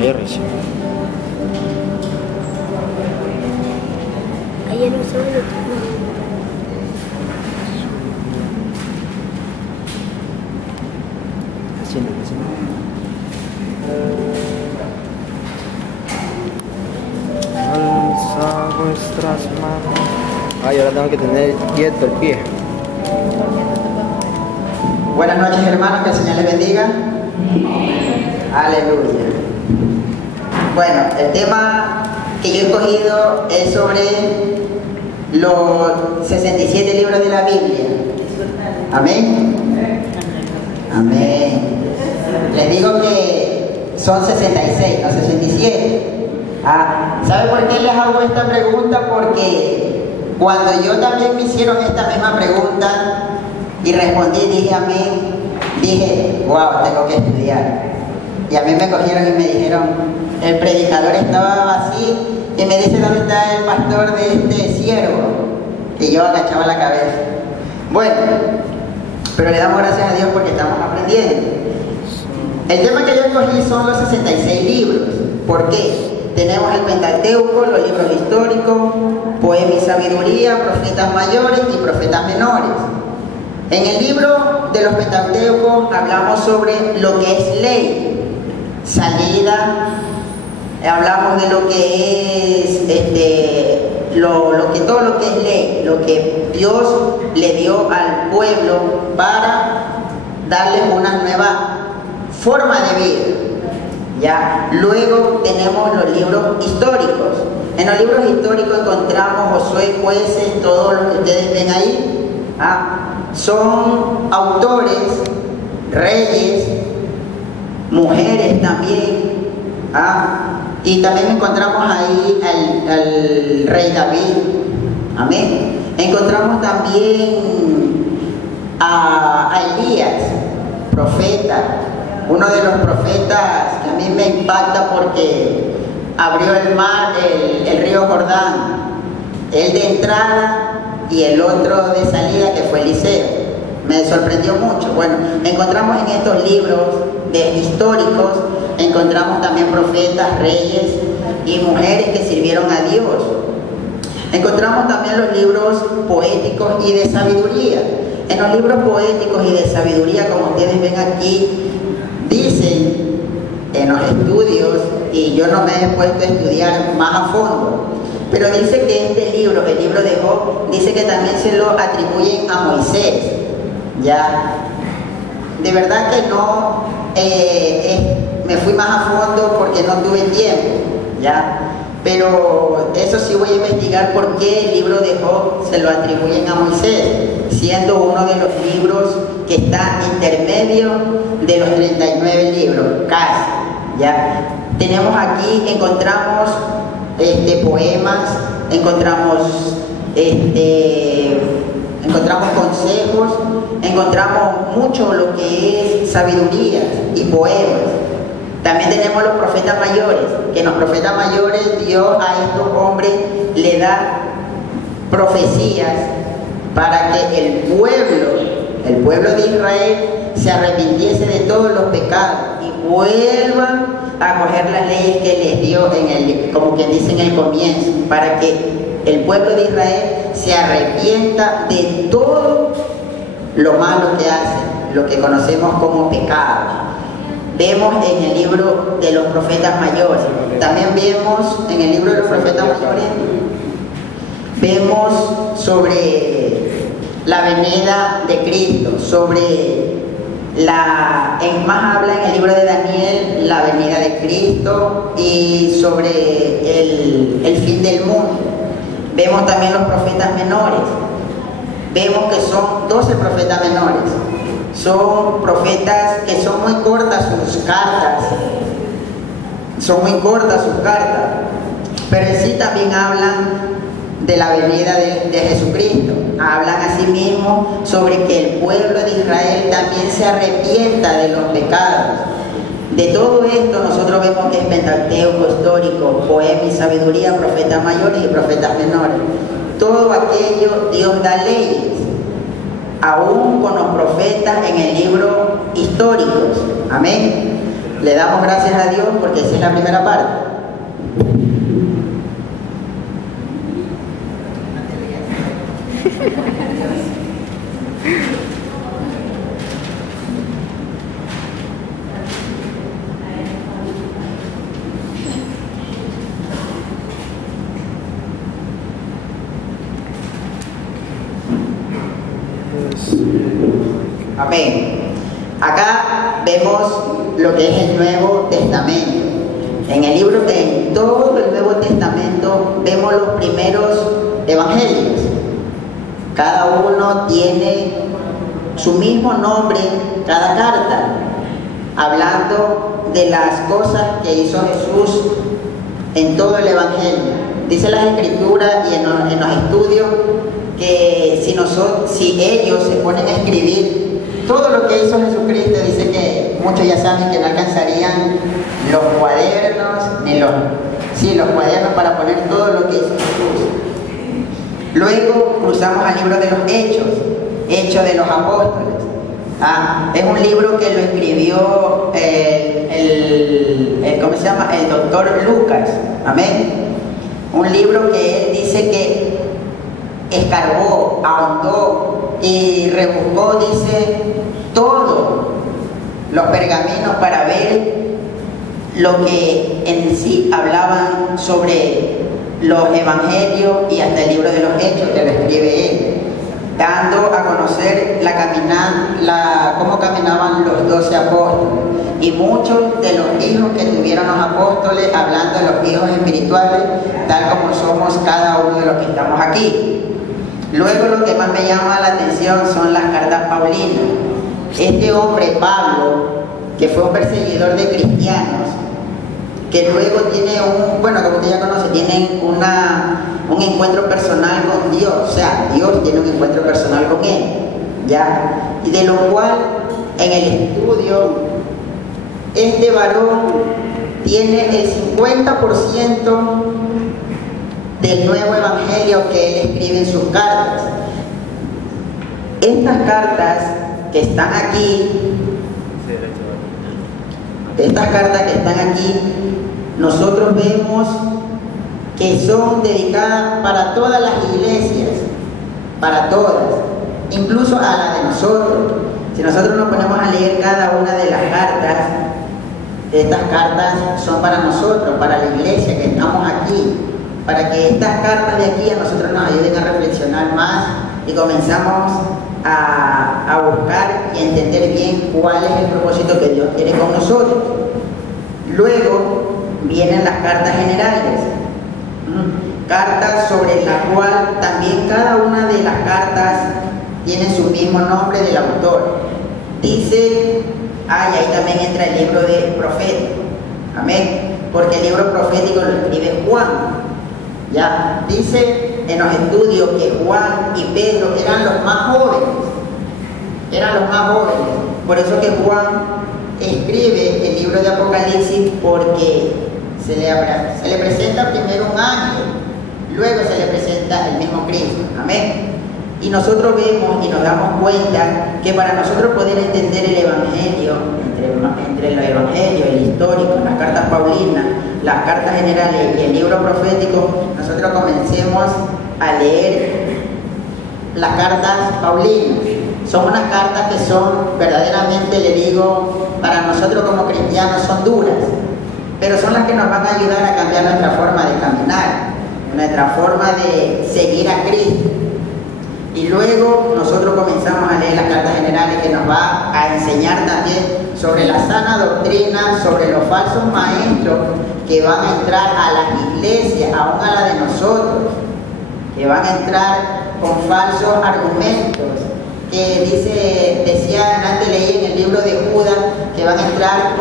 Ahí recién. Ahí en un segundo. Haciendo que se alza vuestras manos. Ay, ahora tengo que tener quieto el pie. Buenas noches, hermanos, que el Señor les bendiga. Aleluya. Bueno, el tema que yo he escogido es sobre los 67 libros de la Biblia. Amén. Amén. Les digo que son 66, no 67. ¿Sabe por qué les hago esta pregunta? Porque cuando yo también me hicieron esta misma pregunta y respondí, dije amén, dije, wow, tengo que estudiar. Y a mí me cogieron y me dijeron, el predicador estaba así y me dice, ¿dónde está el pastor de este siervo? Y yo agachaba la cabeza. Bueno, pero le damos gracias a Dios porque estamos aprendiendo. El tema que yo escogí son los 66 libros. ¿Por qué? Tenemos el Pentateuco, los libros históricos, poema y sabiduría, profetas mayores y profetas menores. En el libro de los Pentateucos hablamos sobre lo que es ley, salida, hablamos de lo que es todo lo que es ley, lo que Dios le dio al pueblo para darle una nueva forma de vida. Ya, luego tenemos los libros históricos. En los libros históricos encontramos Josué, Jueces, todo lo que ustedes ven ahí. Son autores, reyes, mujeres también. Y también encontramos ahí al rey David. Amén. Encontramos también a Elías, profeta. Uno de los profetas que a mí me impacta porque abrió el mar, el río Jordán, él de entrada y el otro de salida, que fue Eliseo. Me sorprendió mucho. Bueno, encontramos en estos libros históricos, encontramos también profetas, reyes y mujeres que sirvieron a Dios. Encontramos también los libros poéticos y de sabiduría. En los libros poéticos y de sabiduría, como ustedes ven aquí, dicen en los estudios, y yo no me he puesto a estudiar más a fondo, pero dice que este libro, el libro de Job, dice que también se lo atribuyen a Moisés. Ya, de verdad que no me fui más a fondo porque no tuve tiempo, ya, pero eso sí voy a investigar por qué el libro de Job se lo atribuyen a Moisés, siendo uno de los libros que está intermedio de los 39 libros, casi, ya. Tenemos aquí, encontramos poemas, encontramos consejos, encontramos mucho lo que es sabiduría y poemas. También tenemos los profetas mayores, que en los profetas mayores Dios a estos hombres le da profecías para que el pueblo de Israel se arrepintiese de todos los pecados y vuelvan a coger las leyes que les dio como quien dice en el comienzo, para que el pueblo de Israel se arrepienta de todo lo malo que hace, lo que conocemos como pecado. Vemos en el libro de los profetas mayores, también vemos en el libro de los profetas mayores, vemos sobre la venida de Cristo, sobre más habla en el libro de Daniel la venida de Cristo y sobre el fin del mundo. Vemos también los profetas menores, vemos que son 12 profetas menores. Son profetas que son muy cortas sus cartas, pero en sí también hablan de la venida de Jesucristo. Hablan asimismo sobre que el pueblo de Israel también se arrepienta de los pecados. De todo esto nosotros vemos que es Pentateuco, histórico, poema y sabiduría, profetas mayores y profetas menores. Todo aquello Dios da leyes, aún con los profetas en el libro históricos. Amén. Le damos gracias a Dios porque esa es la primera parte. Amén. Acá vemos lo que es el Nuevo Testamento. En todo el Nuevo Testamento vemos los primeros evangelios. Cada uno tiene su mismo nombre, cada carta, hablando de las cosas que hizo Jesús en todo el evangelio. Dice las Escrituras y en los estudios que si ellos se ponen a escribir todo lo que hizo Jesucristo, dice que muchos ya saben que no alcanzarían los cuadernos, los cuadernos para poner todo lo que hizo Jesús. Luego cruzamos al libro de los Hechos de los Apóstoles. Es un libro que lo escribió ¿cómo se llama? El doctor Lucas. Amén. Un libro que él dice que escarbó, ahondó y rebuscó, dice, todos los pergaminos para ver lo que en sí hablaban sobre los evangelios y hasta el libro de los Hechos que lo escribe él, dando a conocer cómo caminaban los 12 apóstoles y muchos de los hijos que tuvieron los apóstoles, hablando de los hijos espirituales, tal como somos cada uno de los que estamos aquí. Luego lo que más me llama la atención son las cartas paulinas. Este hombre, Pablo, que fue un perseguidor de cristianos, que luego tiene como usted ya conoce, tiene un encuentro personal con Dios, o sea, Dios tiene un encuentro personal con él, ¿ya? Y de lo cual, en el estudio, este varón tiene el 50% del nuevo evangelio que él escribe en sus cartas. Estas cartas que están aquí, nosotros vemos que son dedicadas para todas las iglesias, para todas, incluso a la de nosotros. Si nosotros nos ponemos a leer cada una de las cartas, estas cartas son para nosotros, para la iglesia que estamos aquí, para que estas cartas de aquí a nosotros nos ayuden a reflexionar más y comenzamos a buscar y entender bien cuál es el propósito que Dios tiene con nosotros. Luego vienen las cartas generales, cartas sobre la cual también cada una de las cartas tiene su mismo nombre del autor. Dice, y ahí también entra el libro de profético, amén, porque el libro profético lo escribe Juan. Ya, dice en los estudios que Juan y Pedro eran los más jóvenes, por eso que Juan escribe el libro de Apocalipsis, porque se le presenta primero un ángel, luego se le presenta el mismo Cristo, amén. Y nosotros vemos y nos damos cuenta que para nosotros poder entender el evangelio, entre los evangelios, el histórico, las cartas paulinas, las cartas generales y el libro profético, nosotros comencemos a leer las cartas paulinas. Son unas cartas que son verdaderamente, le digo, para nosotros como cristianos son duras, pero son las que nos van a ayudar a cambiar nuestra forma de caminar, nuestra forma de seguir a Cristo. Y luego nosotros comenzamos a leer las cartas generales, que nos va a enseñar también sobre la sana doctrina, sobre los falsos maestros que van a entrar a las iglesias, aún a la de nosotros, que van a entrar con falsos argumentos, que antes leí en el libro de Judas, que van a entrar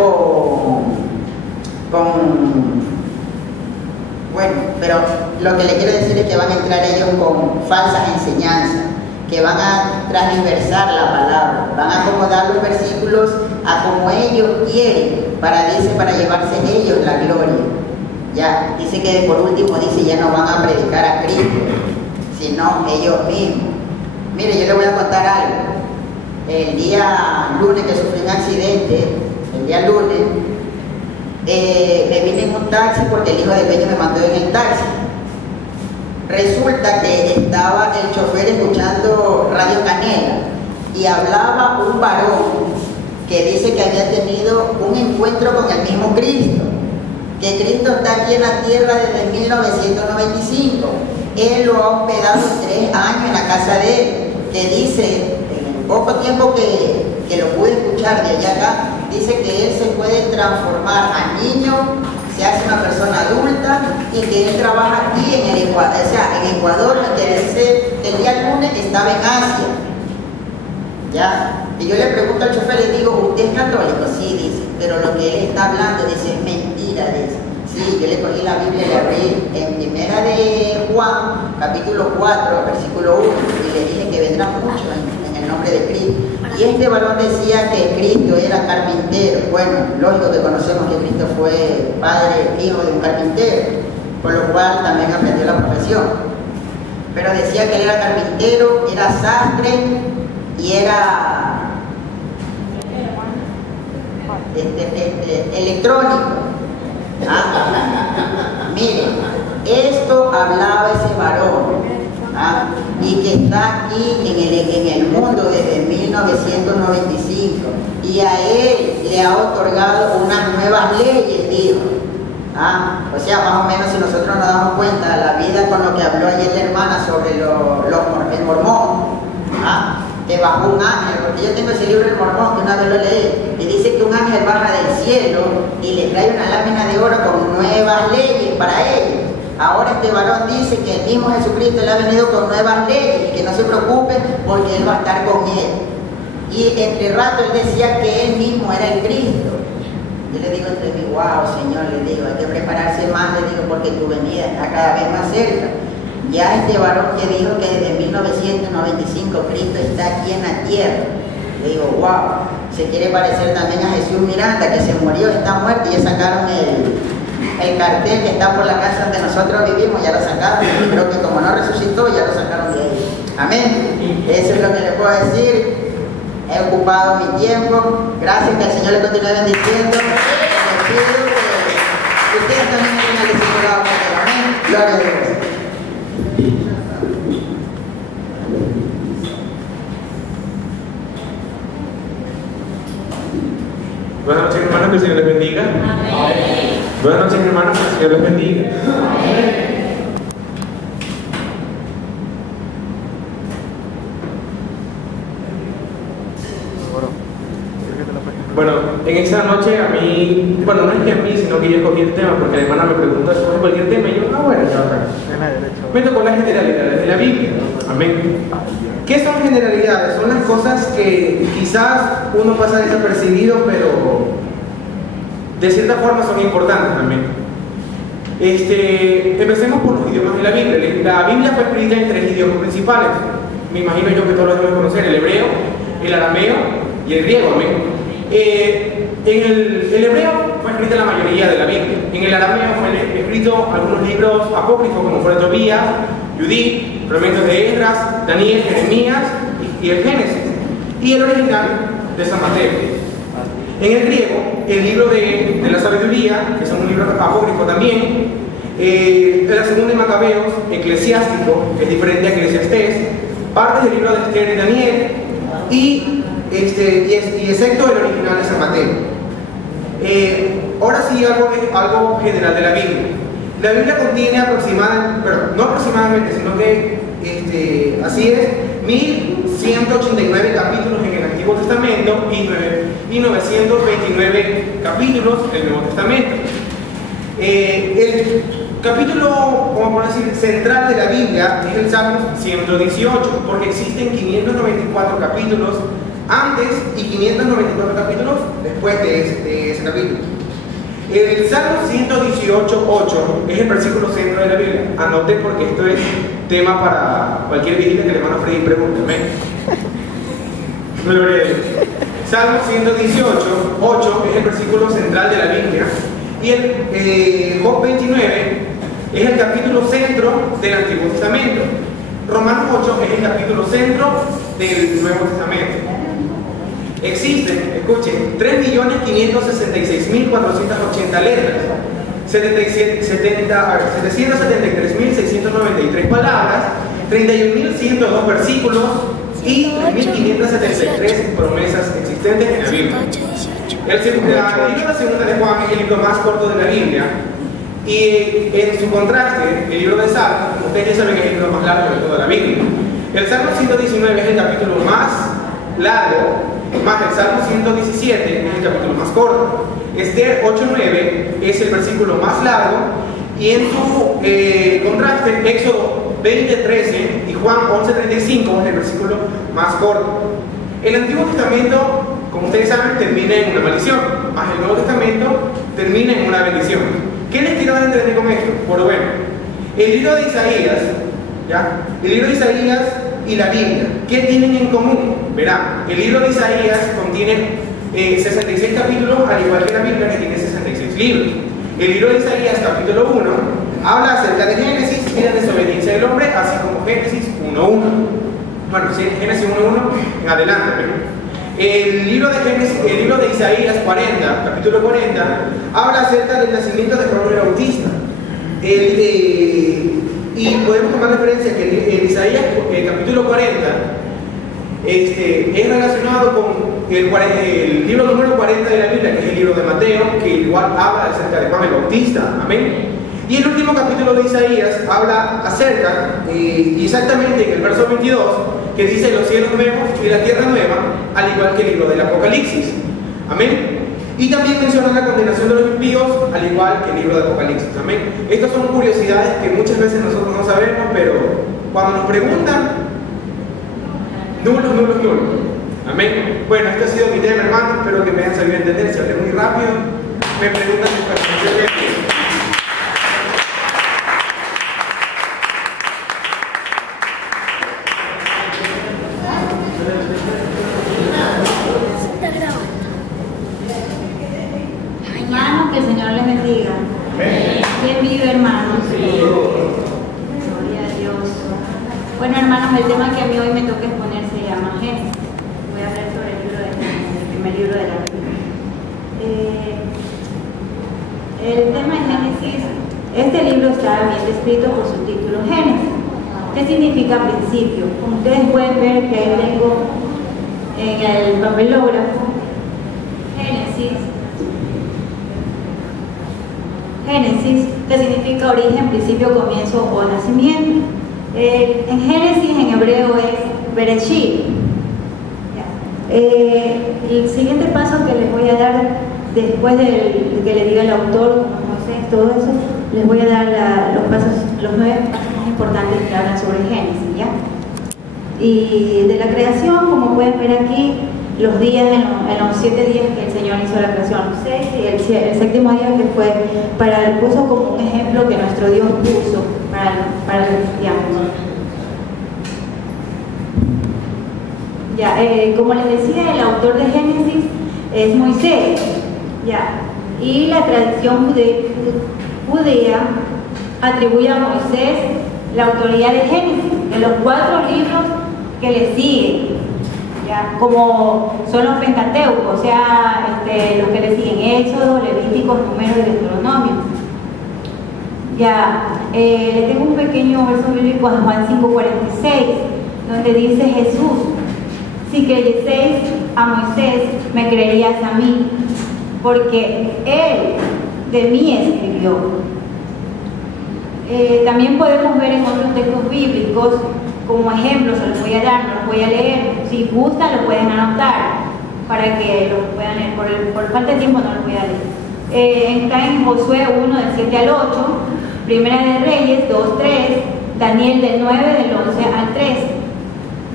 pero lo que le quiero decir es que van a entrar ellos con falsas enseñanzas, que van a transversar la palabra, van a acomodar los versículos a como ellos quieren, para llevarse ellos la gloria. Ya, dice que por último, ya no van a predicar a Cristo, sino ellos mismos. Mire, yo le voy a contar algo. El día lunes que sufrí un accidente, me vine en un taxi porque el hijo del dueño me mandó en el taxi. Resulta que estaba el chofer escuchando Radio Canela y hablaba un varón que dice que había tenido un encuentro con el mismo Cristo, que Cristo está aquí en la tierra desde 1995. Él lo ha hospedado 3 años en la casa de él, que dice, en el poco tiempo que lo pude escuchar de allá acá, dice que él se puede transformar a niño, se hace una persona adulta y que él trabaja aquí en el Ecuador, o sea, en Ecuador, que el día lunes estaba en Asia. ¿Ya? Y yo le pregunto al chofer, le digo, ¿usted es católico? Sí, dice, pero lo que él está hablando, dice, es mentira, dice. Sí, yo le cogí la Biblia y la abrí en Primera de Juan, capítulo 4, versículo 1, y le dije que vendrá mucho en el nombre de Cristo. Y este varón decía que Cristo era carpintero. Bueno, lógico que conocemos que Cristo fue padre, hijo de un carpintero, por lo cual también aprendió la profesión. Pero decía que él era carpintero, era sastre y era electrónico. Miren, esto hablaba ese varón, y que está aquí en el mundo desde 1995, y a él le ha otorgado unas nuevas leyes, dijo. O sea, más o menos, si nosotros nos damos cuenta, la vida con lo que habló ayer la hermana sobre el mormón, que bajó un ángel, porque yo tengo ese libro del mormón que una vez lo leí, y dice que un ángel baja del cielo y le trae una lámina de oro con nuevas leyes para ellos. Ahora este varón dice que el mismo Jesucristo le ha venido con nuevas leyes y que no se preocupe porque él va a estar con él. Y entre rato él decía que él mismo era el Cristo. Yo le digo entre mí, wow, Señor, le digo, hay que prepararse más, le digo, porque tu venida está cada vez más cerca. Ya este varón que dijo que desde 1995 Cristo está aquí en la tierra, le digo, wow, se quiere parecer también a Jesús Miranda, que se murió, está muerto, y ya sacaron el cartel que está por la casa donde nosotros vivimos, ya lo sacaron, y creo que como no resucitó, ya lo sacaron de ahí. Amén. Eso es lo que le puedo decir. He ocupado mi tiempo. Gracias, que el Señor le continúe bendiciendo. Les pido que ustedes también tengan el discipulado. Amén. Gloria a Dios. Buenas noches, hermanos, que el Señor les bendiga. Amén. Buenas noches, hermanos, que el Señor les bendiga. Amén. Bueno, en esta noche a mí, bueno, no es que a mí, sino que yo escogí el tema, porque la hermana me preguntó sobre cualquier tema y yo, bueno, me tocó las generalidades de la Biblia. Amén. ¿Qué son generalidades? Son las cosas que quizás uno pasa desapercibido, pero de cierta forma son importantes también. Empecemos por los idiomas de la Biblia. La Biblia fue escrita en 3 idiomas principales. Me imagino yo que todos los deben conocer: el hebreo, el arameo y el griego. Amén. En el hebreo fue escrita la mayoría de la Biblia. En el arameo fue escrito algunos libros apócrifos, como fueron Tobías, Judith, fragmentos de Esdras, Daniel, Jeremías y el Génesis, y el original de San Mateo. En el griego, el libro de la sabiduría, que es un libro apócrifo también, la segunda de Macabeos, eclesiástico, que es diferente a Eclesiastés, partes del libro de Esther y Daniel, y excepto el original de San Mateo. Ahora sí, algo general de la Biblia. La Biblia contiene no aproximadamente, sino que así es, 1189 capítulos en el Antiguo Testamento y 929 capítulos del Nuevo Testamento. El capítulo, como por decir, central de la Biblia es el Salmo 118, porque existen 594 capítulos antes y 594 capítulos después de ese capítulo. El Salmo 118:8 es el versículo centro de la Biblia. Anote, porque esto es tema para cualquier visita que el hermano Freddy pregunte. Amén. Gloria a Dios. Salmo 118:8 es el versículo central de la Biblia. Y el Job 29 es el capítulo centro del Antiguo Testamento. Romanos 8 es el capítulo centro del Nuevo Testamento. Existen, escuchen, 3.566.480 letras, 773.693 palabras, 31.102 versículos y 3.573 promesas existentes en la Biblia. El libro de Segunda de Juan es el libro más corto de la Biblia, y en su contraste, el libro de Salmos, como ustedes ya saben, es el libro más largo de toda la Biblia. El Salmo 119 es el capítulo más largo, más el Salmo 117 es el capítulo más corto. Esther 8:9 es el versículo más largo, y en su contraste, Éxodo 20:13 y Juan 11:35 es el versículo más corto. El Antiguo Testamento, como ustedes saben, termina en una maldición, más el Nuevo Testamento termina en una bendición. ¿Qué les quiero entender con esto? Por bueno, el libro de Isaías, ¿ya? El libro de Isaías y la Biblia, ¿qué tienen en común? Verán, el libro de Isaías contiene 66 capítulos, al igual que la Biblia, que tiene 66 libros. El libro de Isaías, capítulo 1, habla acerca de Génesis y la desobediencia del hombre, así como Génesis 1:1. Bueno, Génesis 1:1 en adelante, ¿no? El libro de Isaías 40, capítulo 40, habla acerca del nacimiento de Juan el Bautista. Y podemos tomar referencia que en Isaías capítulo 40 es relacionado con el libro número 40 de la Biblia, que es el libro de Mateo, que igual habla acerca de Juan el Bautista. Amén. Y el último capítulo de Isaías habla acerca, exactamente en el verso 22, que dice los cielos nuevos y la tierra nueva, al igual que el libro del Apocalipsis. Amén. Y también menciona la condenación de los impíos, al igual que el libro de Apocalipsis. Amén. Estas son curiosidades que muchas veces nosotros no sabemos, pero cuando nos preguntan, nulos. Amén. Bueno, este ha sido mi tema, hermano. Espero que me hayan sabido entender. Si hablé muy rápido, me preguntan si para. Hermanos, que el Señor les bendiga. ¿Quién vive, hermanos? Gloria a Dios. Bueno, hermanos, el tema que a mí hoy me toca exponer se llama Génesis. Voy a hablar sobre el libro de Génesis, el primer libro de la Biblia. El tema de Génesis, este libro está bien descrito por su título, Génesis. ¿Qué significa principio? Como ustedes pueden ver que ahí tengo en el papelógrafo Génesis, que significa origen, principio, comienzo o nacimiento. En Génesis, en hebreo, es Bereshit. El siguiente paso que les voy a dar, después de que le diga el autor, Moisés, todo eso, les voy a dar los 9 pasos más importantes que hablan sobre Génesis, ¿ya? Y de la creación, como pueden ver aquí, los días en los 7 días que el Señor hizo la creación, los 6 y el 7º día que fue puso como un ejemplo que nuestro Dios puso para los cristianos. Ya, como les decía, el autor de Génesis es Moisés, ya, y la tradición judía atribuye a Moisés la autoría de Génesis, de los 4 libros que le siguen. Ya, como son los Pentateucos, o sea, los que le siguen, Éxodo, Levíticos, Números y Deuteronomio. Ya, le tengo un pequeño verso bíblico en Juan 5:46, donde dice Jesús: si creyeseis a Moisés, me creerías a mí, porque él de mí escribió. También podemos ver en otros textos bíblicos, como ejemplo, se los voy a dar, no los voy a leer. Si gustan, lo pueden anotar para que lo puedan leer. Por falta de tiempo no los voy a leer. Está en Josué 1, del 7 al 8, Primera de Reyes 2:3, Daniel del 9, del 11 al 13.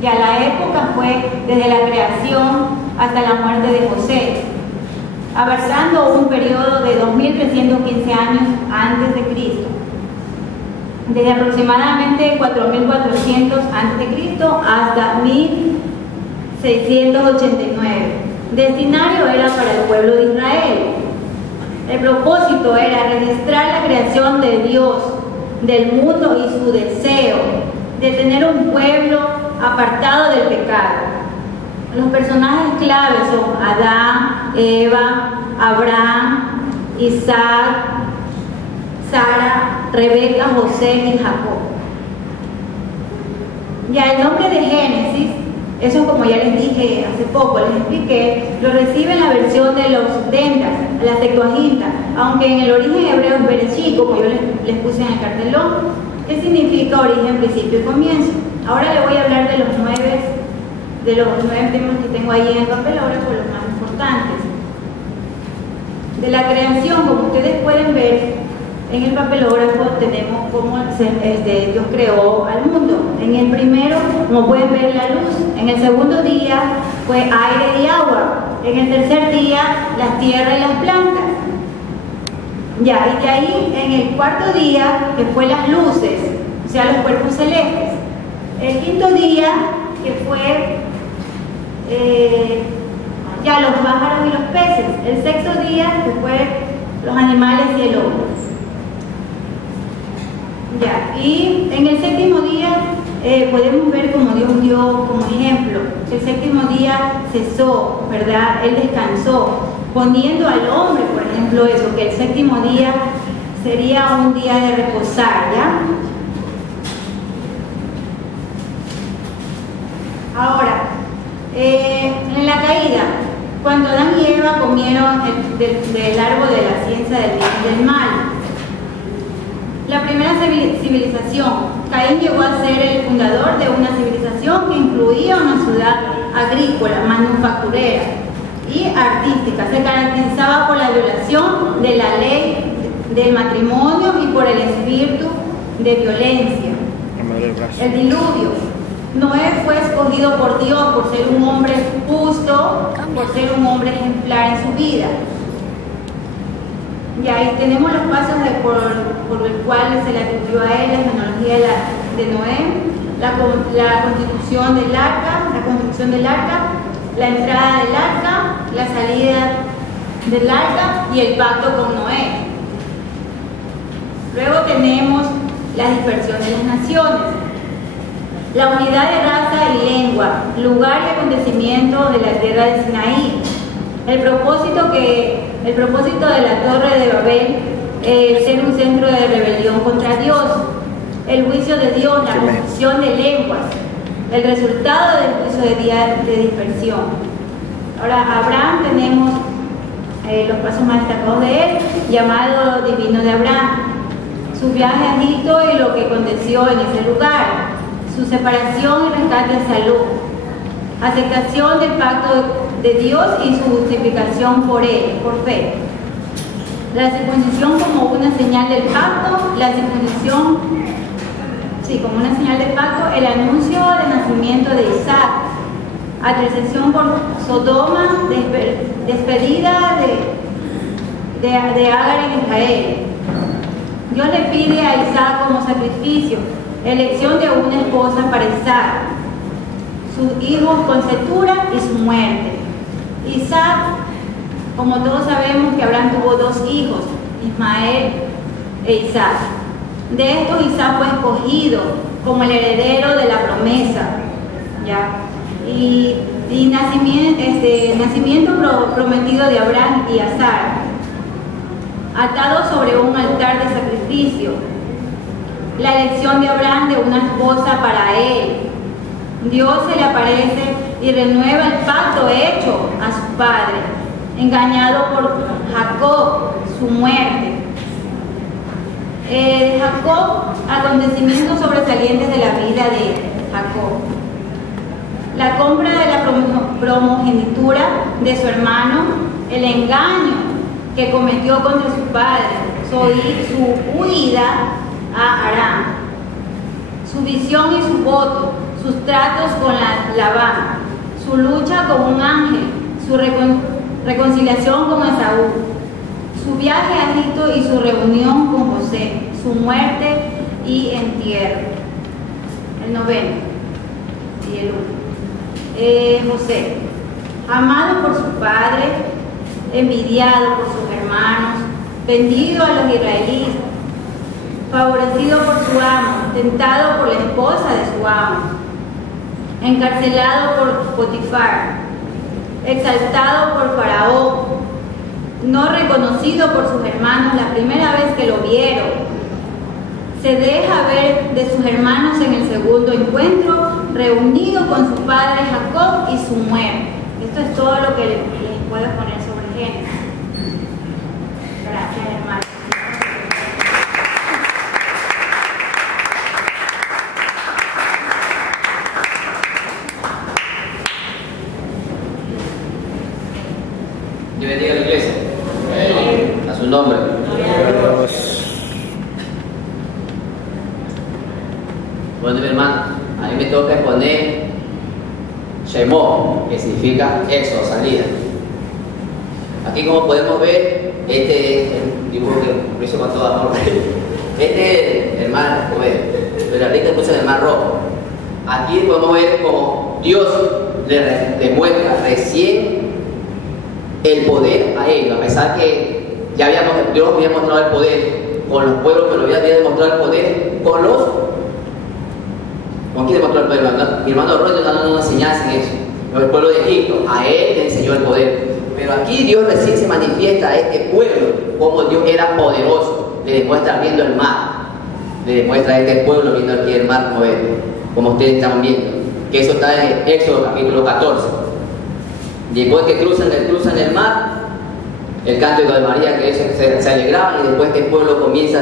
Ya la época fue desde la creación hasta la muerte de José, abarcando un periodo de 2315 años antes de Cristo. Desde aproximadamente 4400 a.C. hasta 1689. Destinario era para el pueblo de Israel. El propósito era registrar la creación de Dios, del mundo y su deseo de tener un pueblo apartado del pecado. Los personajes claves son Adán, Eva, Abraham, Isaac, Sara, Rebeca, José y Jacob. Ya el nombre de Génesis, eso como ya les dije hace poco, les expliqué, lo recibe en la versión de los dendas, la Septuaginta, aunque en el origen hebreo es Bereshit, como yo les puse en el cartelón, que significa origen, principio y comienzo. Ahora les voy a hablar de los nueve temas que tengo ahí en el papelógrafo, los más importantes. De la creación, como ustedes pueden ver, en el papelógrafo tenemos cómo Dios creó al mundo. En el primero, como pueden ver, la luz. En el segundo día fue aire y agua. En el tercer día, la tierra y las plantas. Ya, y de ahí, en el cuarto día, que fue las luces, o sea, los cuerpos celestes. El quinto día, que fue ya los pájaros y los peces. El sexto día, que fue los animales y el hombre. Ya, y en el séptimo día podemos ver como Dios dio como ejemplo. El séptimo día cesó, ¿verdad? Él descansó, poniendo al hombre, por ejemplo, eso, que el séptimo día sería un día de reposar, ¿ya? Ahora, en la caída, cuando Adán y Eva comieron del árbol de la ciencia del bien y del mal, la primera civilización, Caín llegó a ser el fundador de una civilización que incluía una ciudad agrícola, manufacturera y artística. Se caracterizaba por la violación de la ley del matrimonio y por el espíritu de violencia. El diluvio. Noé fue escogido por Dios por ser un hombre justo, por ser un hombre ejemplar en su vida. Y ahí tenemos los pasos por el cual se le atribuyó a él la genealogía de Noé, la constitución del arca, la entrada del arca, la salida del arca y el pacto con Noé. Luego tenemos la dispersión de las naciones, la unidad de raza y lengua, lugar y acontecimiento de la tierra de Sinaí, el propósito de la Torre de Babel, ser un centro de rebelión contra Dios, el juicio de Dios, la confusión de lenguas, el resultado del juicio de día de dispersión. Ahora, Abraham, tenemos los pasos más destacados de él, llamado divino de Abraham, su viaje a Egipto y lo que aconteció en ese lugar, su separación y rescate de salud, aceptación del pacto de Dios y su justificación por él, por fe. La circuncisión como una señal del pacto, como una señal del pacto, el anuncio del nacimiento de Isaac, adversación por Sodoma, despedida de Agar en Israel. Dios le pide a Isaac como sacrificio, elección de una esposa para Isaac, sus hijos conceptura y su muerte. Isaac, como todos sabemos que Abraham tuvo dos hijos, Ismael e Isaac. De estos Isaac fue escogido como el heredero de la promesa, ¿ya? Y nacimiento prometido de Abraham y a Sara, atado sobre un altar de sacrificio. La elección de Abraham de una esposa para él. Dios se le aparece y renueva el pacto hecho a su padre, engañado por Jacob, su muerte. Jacob, acontecimientos sobresalientes de la vida de Jacob. La compra de la primogenitura de su hermano, el engaño que cometió contra su padre, su huida a Aram, su visión y su voto, sus tratos con Labán, su lucha con un ángel, su reconciliación con Esaú, su viaje a Egipto y su reunión con José, su muerte y entierro. El noveno y el último. José, amado por su padre, envidiado por sus hermanos, vendido a los israelitas, favorecido por su amo, tentado por la esposa de su amo, encarcelado por Potifar, exaltado por Faraón, no reconocido por sus hermanos la primera vez que lo vieron. Se deja ver de sus hermanos en el segundo encuentro, reunido con su padre Jacob y su muerte. Esto es todo lo que les puedo poner sobre Génesis. Gracias, hermano. Dios bendiga a la iglesia. A su nombre. Bueno, mi hermano, a mí me toca poner Shemó, que significa éxodo, salida. Aquí, como podemos ver, este es el dibujo que lo hizo con todo amor. Este es el mar, como ven, pero ahorita puse el mar rojo. Aquí podemos ver como Dios le demuestra recién el poder a ellos, a pesar que ya Dios había mostrado el poder con los pueblos, pero había demostrado el poder ¿con quién demostró el poder? Mi hermano Roy nos dando una enseñanza en eso. El pueblo de Egipto, a él le enseñó el poder. Pero aquí Dios recién se manifiesta a este pueblo como Dios era poderoso. Le demuestra viendo el mar. Le demuestra a este pueblo viendo aquí el mar como ustedes están viendo. Que eso está en Éxodo capítulo 14. Después que cruzan el mar, el cántico de María, que ellos se alegraban, y después que el pueblo comienza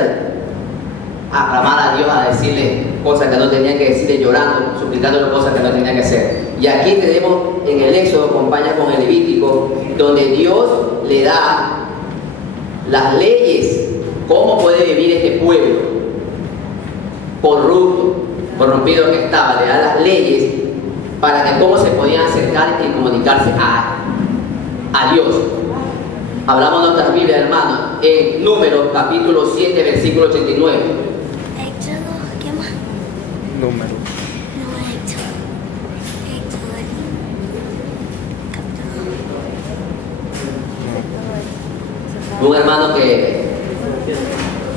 a clamar a Dios, a decirle cosas que no tenían que decirle, llorando, suplicándole cosas que no tenían que hacer. Y aquí tenemos en el Éxodo, acompaña con el Levítico, donde Dios le da las leyes, cómo puede vivir este pueblo corrompido que estaba, le da las leyes para que cómo se podían acercar y comunicarse a Dios. Hablamos de nuestras Biblias, hermanos, en Números capítulo 7, versículo 89. ¿Qué más? Números. Un hermano que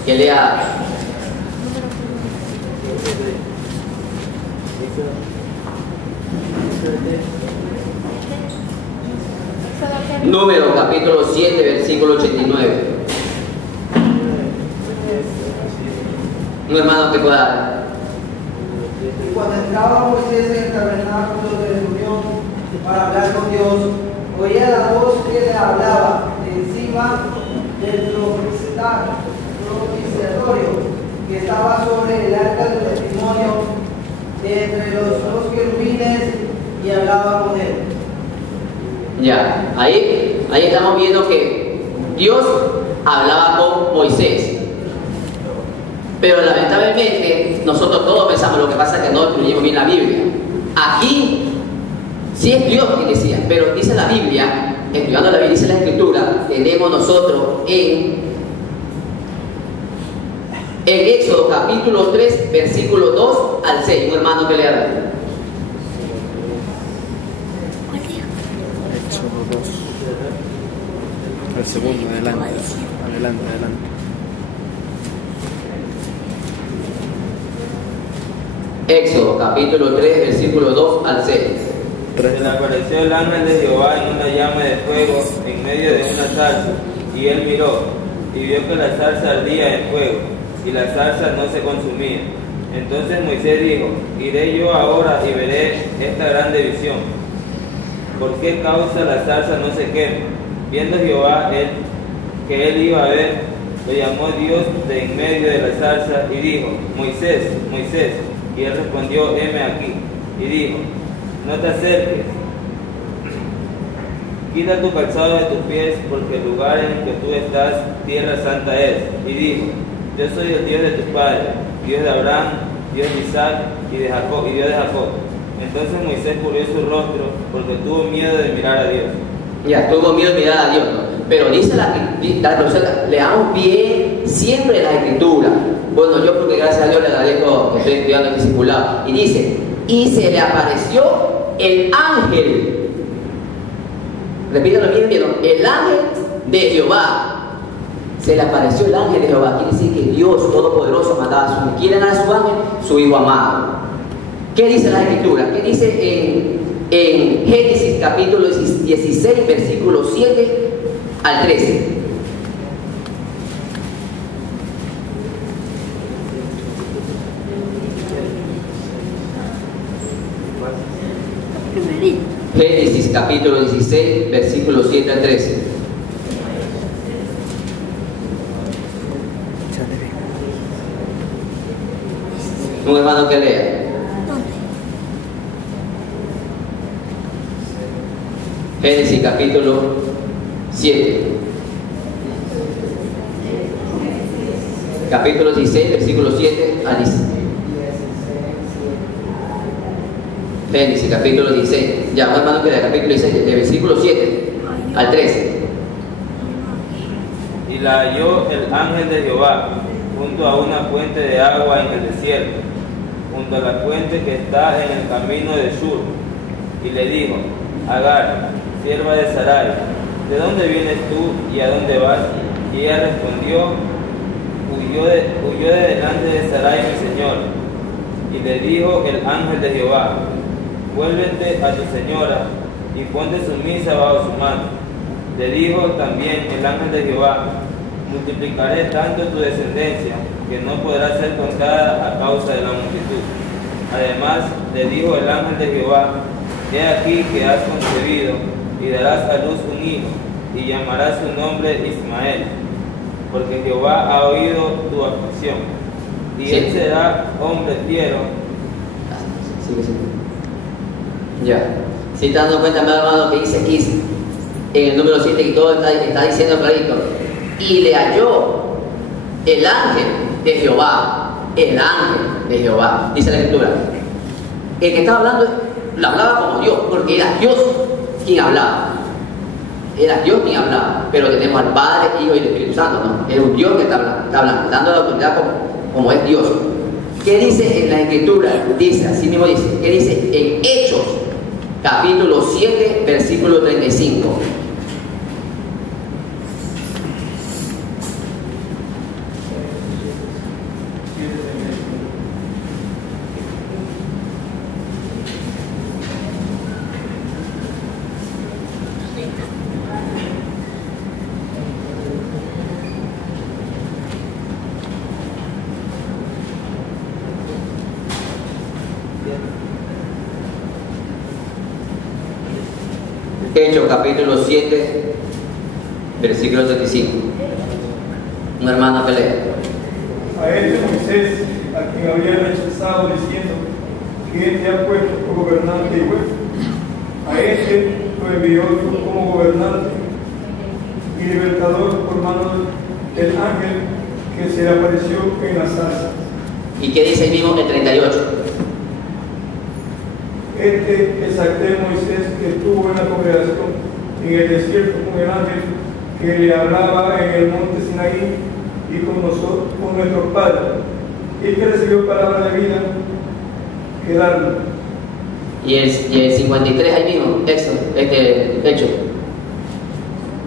lea Números capítulo 7, versículo 89. Un hermano que pueda. Y cuando entraba Moisés en el tabernáculo de reunión para hablar con Dios, oía la voz que le hablaba encima del propiciatorio que estaba sobre el arca del testimonio entre los dos querubines, y hablaba con él. Ya, ahí estamos viendo que Dios hablaba con Moisés. Pero lamentablemente nosotros todos pensamos, lo que pasa es que no incluimos bien la Biblia. Aquí sí es Dios quien decía, pero dice la Biblia, estudiando la Biblia, dice la Escritura, tenemos nosotros en Éxodo capítulo 3, versículo 2 al 6. Un hermano que lea. Éxodo 2. El segundo, adelante. Éxodo capítulo 3, versículo 2 al 6. Se le apareció el ángel de Jehová en una llama de fuego en medio de una zarza, y él miró, y vio que la zarza ardía en fuego, y la zarza no se consumía. Entonces Moisés dijo: iré yo ahora y veré esta grande visión. ¿Por qué causa la zarza no se quema? Viendo Jehová que él iba a ver, lo llamó Dios de en medio de la zarza y dijo: Moisés, Moisés. Y él respondió: heme aquí. Y dijo: no te acerques, quita tu calzado de tus pies, porque el lugar en que tú estás, tierra santa es. Y dijo: yo soy el Dios de tus padres, Dios de Abraham, Dios de Isaac y de Jacob, y Dios de Jacob. Entonces Moisés cubrió su rostro, porque tuvo miedo de mirar a Dios. Ya, tuvo miedo de mirar a Dios, ¿no? Pero dice la profeta, le damos pie siempre en la Escritura. Bueno, yo porque gracias a Dios le agradezco que estoy estudiando el discipulado. Y dice: y se le apareció el ángel. Repítalo bien, ¿no? El ángel de Jehová. Se le apareció el ángel de Jehová. Quiere decir que Dios Todopoderoso mandaba a su ángel, su hijo amado. ¿Qué dice la Escritura? ¿Qué dice en Génesis capítulo 16, versículo 7 al 13. Génesis capítulo 16, versículo 7 al 13. Un hermano que lea. Génesis capítulo 7. Capítulo 16, versículo 7 al 10. Génesis capítulo 16. Ya, un hermano que lea capítulo 16, de versículo 7 al 13. Y la halló el ángel de Jehová junto a una fuente de agua en el desierto, junto a la fuente que está en el camino de Shur. Y le dijo: Agar, sierva de Sarai, ¿de dónde vienes tú y a dónde vas? Y ella respondió: huyó de delante de Sarai mi señor. Y le dijo el ángel de Jehová: vuélvete a tu señora y ponte sumisa bajo su mano. Le dijo también el ángel de Jehová: multiplicaré tanto tu descendencia que no podrá ser contada a causa de la multitud. Además le dijo el ángel de Jehová: he aquí que has concebido y darás a luz un hijo y llamarás su nombre Ismael, porque Jehová ha oído tu aflicción, y Sí. él será hombre fiero. Sí. Ya. Si te dando cuenta, mi hermano, que dice aquí en el número 7 y todo está diciendo clarito. Y le halló el ángel de Jehová. El ángel de Jehová, dice la escritura. El que estaba hablando, lo hablaba como Dios, porque era Dios quien hablaba. Era Dios quien hablaba. Pero tenemos al Padre, Hijo y el Espíritu Santo, ¿no? Era un Dios que está hablando, dando la autoridad como es Dios. ¿Qué dice en la escritura? Dice, así mismo dice, ¿qué dice en Hechos? Capítulo 7, versículo 35. Hechos capítulo 7, versículo 35. Un hermano que lee. A este Moisés, a quien había rechazado diciendo que él te ha puesto por gobernante y juez, a este lo envió como gobernante y libertador por mano del ángel que se le apareció en la zarza. ¿Y qué dice el mismo el 38? Este es aquel Moisés que estuvo en la congregación en el desierto con el ángel que le hablaba en el monte Sinaí y con nosotros, con nuestros padres, y que recibió palabra de vida que darle. Y el 53 ahí mismo, Hecho.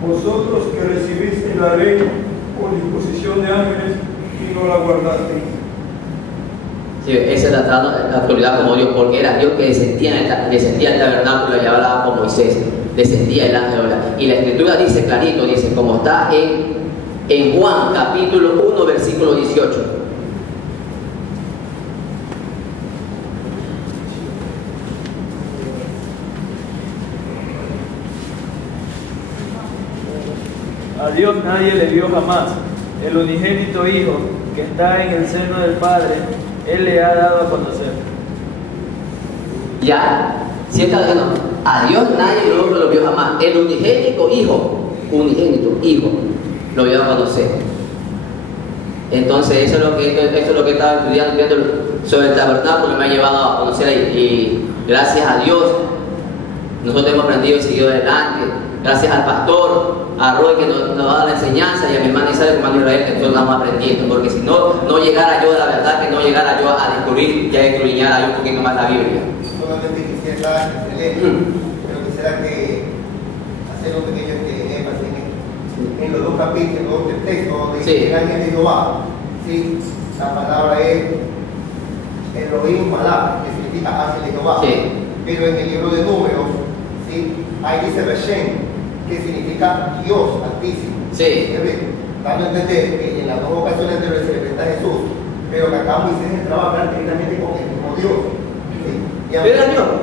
Vosotros que recibisteis la ley por disposición de ángeles y no la guardasteis. Sí, esa es la autoridad como Dios, porque era Dios que descendía el tabernáculo y hablaba con Moisés, descendía el ángel. Y la escritura dice clarito, dice, como está en Juan capítulo 1, versículo 18. A Dios nadie le vio jamás. El unigénito Hijo que está en el seno del Padre, Él le ha dado a conocer. Ya, si está diciendo, a Dios nadie lo vio jamás. El unigénito Hijo, lo vio a conocer. Entonces, eso es lo que estaba estudiando, viendo sobre el tabernáculo, me ha llevado a conocer ahí. Y gracias a Dios, nosotros hemos aprendido y seguido adelante. Gracias al pastor, a Roy que nos da la enseñanza, y a mi hermana Isabel, mi hermano Israel, que nosotros estamos aprendiendo. Porque si no llegara yo a la verdad, que no llegara yo a descubrir, ya escudriñara yo un poquito más la Biblia. Solamente quisiera pero quisiera hacer un pequeño énfasis en los dos capítulos del texto donde dice el ángel de Jehová. ¿Sí? La palabra es Elohim palabra, que significa ángel de Jehová. Sí. pero en el libro de Números, ¿sí? Ahí dice Reshen, que significa Dios Altísimo. Sí. Dando a entender que en las dos ocasiones anteriores se le presenta a Jesús, pero que acá Moisés entraba a hablar directamente con el mismo Dios. ¿Sí? Y aunque,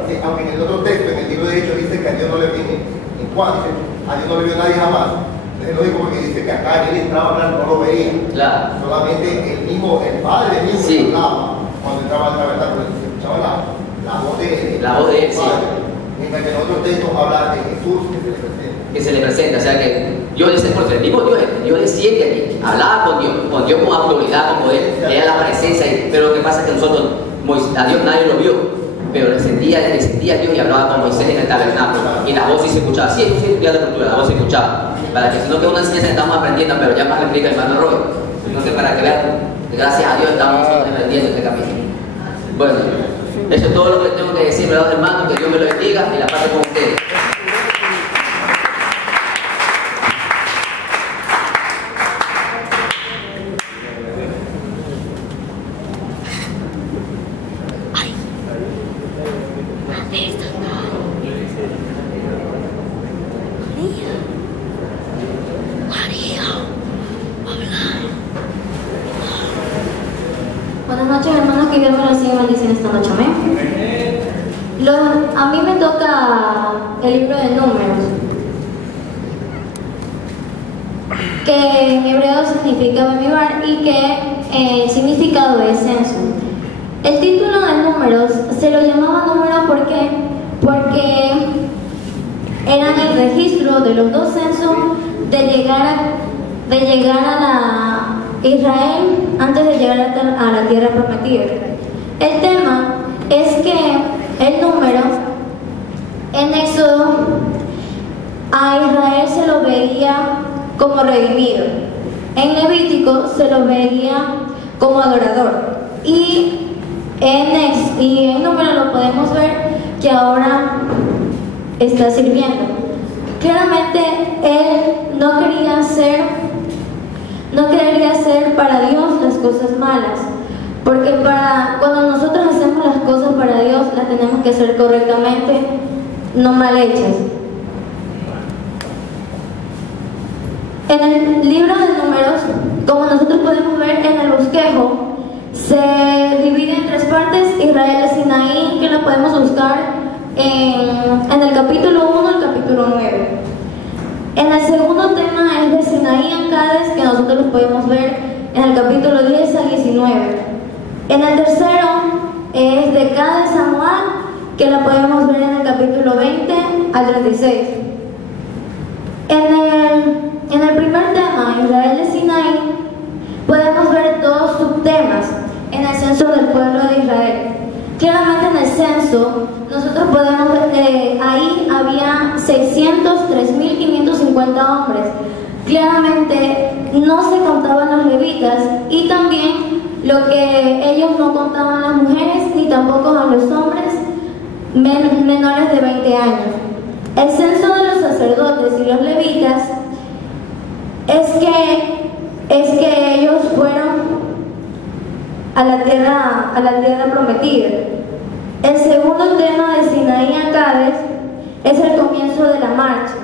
sí, aunque en el otro texto, en el libro de Hechos, dice que a Dios no le viene, en Juan dice, a Dios no le vio nadie jamás. Entonces es lógico porque dice que acá él entraba a hablar, no lo veía. Claro. Solamente el Padre mismo sí. Hablaba cuando entraba al tabernáculo, se escuchaba la voz de él. La voz de él, sí. Mientras que en otros textos habla de Jesús que se le presenta. O sea que Dios dice, por el mismo Dios desciende aquí, hablaba con Dios con autoridad, con poder, era la presencia, pero lo que pasa es que nosotros, a Dios nadie lo vio, pero le sentía a Dios y hablaba con Moisés en el tabernáculo, y la voz sí se escuchaba. Sí, yo sí estudiando la cultura, la voz se escuchaba, para que si no que una enseñanza estamos aprendiendo, pero ya más le explica el hermano Roy, sino que para que vean, gracias a Dios estamos aprendiendo este camino. Bueno, eso es todo lo que tengo que decir, ¿verdad, hermano? Que Dios me lo bendiga y la paz con ustedes. Buenas noches, hermanos, que Dios me los siga bendiciendo esta noche, amén. A mí me toca el libro de Números, que en hebreo significa Bemibar y que el significado es censo. El título de Números se lo llamaba Número porque eran el registro de los dos censos de llegar a la Israel antes de llegar a la tierra prometida. El tema es que el número en Éxodo a Israel se lo veía como redimido, en Levítico se lo veía como adorador, y en número lo podemos ver que ahora está sirviendo. Claramente él no quería hacer para Dios las cosas malas, porque cuando nosotros hacemos las cosas para Dios, las tenemos que hacer correctamente, no mal hechas. En el libro de Números, como nosotros podemos ver en el bosquejo, se divide en tres partes: Israel de Sinaí, que lo podemos buscar en el capítulo 1 al capítulo 9. En el segundo tema es de Sinaí en Cades, que nosotros lo podemos ver en el capítulo 10 al 19. En el tercero es de Cades a Moab, que lo podemos ver en el capítulo 20 al 36. En el primer tema, Israel de Sinaí, podemos ver dos subtemas en el censo del pueblo de Israel. Claramente en el censo, nosotros podemos ver que ahí había 603.550 hombres. Claramente no se contaban los levitas, y también lo que ellos no contaban a las mujeres ni tampoco a los hombres menores de 20 años. El censo de los sacerdotes y los levitas es que ellos fueron a la tierra prometida. El segundo tema de Sinaí a Cades es el comienzo de la marcha.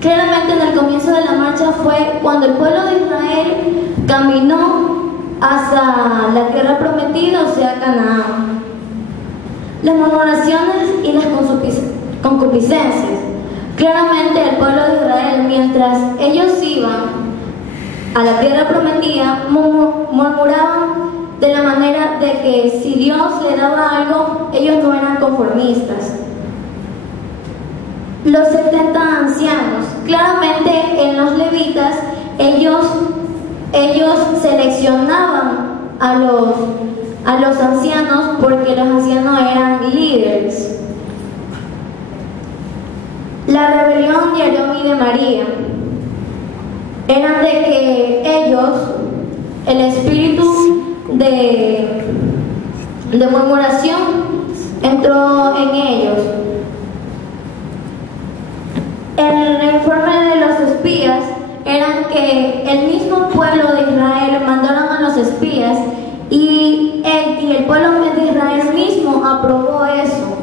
Claramente en el comienzo de la marcha fue cuando el pueblo de Israel caminó hacia la tierra prometida, o sea, Canaán. Las murmuraciones y las concupiscencias. Claramente el pueblo de Israel, mientras ellos iban a la tierra prometida, murmuraban de la manera de que si Dios le daba algo, ellos no eran conformistas. Los 70 ancianos, claramente en los levitas, ellos seleccionaban a los ancianos porque los ancianos eran líderes. La rebelión de Aarón y de María eran de que ellos, el espíritu de murmuración entró en ellos. El informe de los espías eran que el mismo pueblo de Israel mandaron a los espías, y el pueblo de Israel mismo aprobó eso.